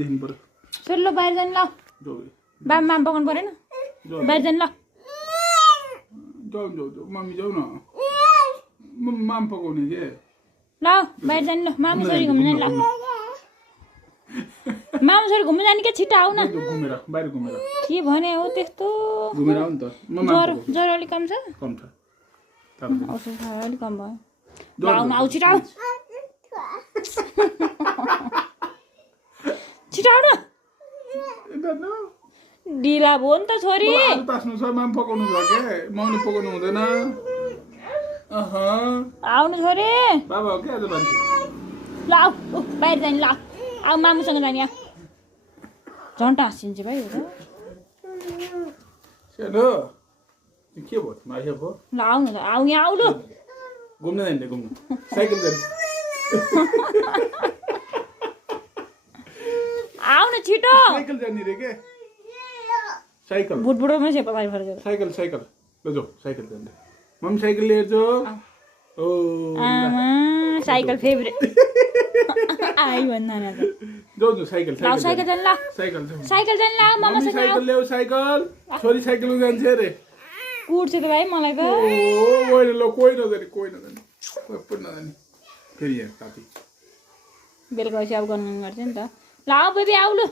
देखिनु पर्यो चल ल बाहिर जानु ल बाम माम पकाउनु परेन बाहिर जानु ल जाऊ जाऊ जाऊ मम्मी जाऊ न माम पकाउने के ल बाहिर जानु ल मामु छोरी घुम्नु जानु ल मामु छोरी घुम्नु जाने के छिटो आऊ न घुमेर बाहिर घुमेर के भने हो त्यस्तो घुमेर आऊ नि त ज्वरो अलिक कम छ औषध खायो अलिक कम भयो आउनु आऊ छिटो आऊ छिटो आऊ न ढिला भयो नि त छोरी तास्नु छ माम पकाउनु छ के मम्मीले पकाउनु हुँदैन आउनु छोरी बाबा हो के आज मान्छे ल आऊ बाहिर जाने ल आऊ मामुसँग जाने झन्टा हाँसिन्छ भाइ हो सानो के भयो माया भयो ल आउनु त आऊ यहाँ आऊ ल घुम्न जाने घुम्नु साइकल जाने आऊ न छिटो साइकल जाने रे के साइकल बुटबुटोमा से पताइ फर्क साइकल साइकल ल जाऊ साइकल जाने मम्मी साइकल लिएर जाऊ ओ आमा साइकल फेभरेट आई भन्दा न जाऊ जाऊ साइकल ल साइकल जान ल साइकल साइकल जान ल मामासँग साइकल ल्याऊ साइकल छोरी साइकलमा जान्छ अरे कुट्छ त भाइ मलाई त ओ ओइ ल कोही नजाने कोही पनि नजाने फेरि यहाँ साथी बेलुका चाहिँ अब गर्नु गर्छ नि त ल आऊ बेबी आऊ ल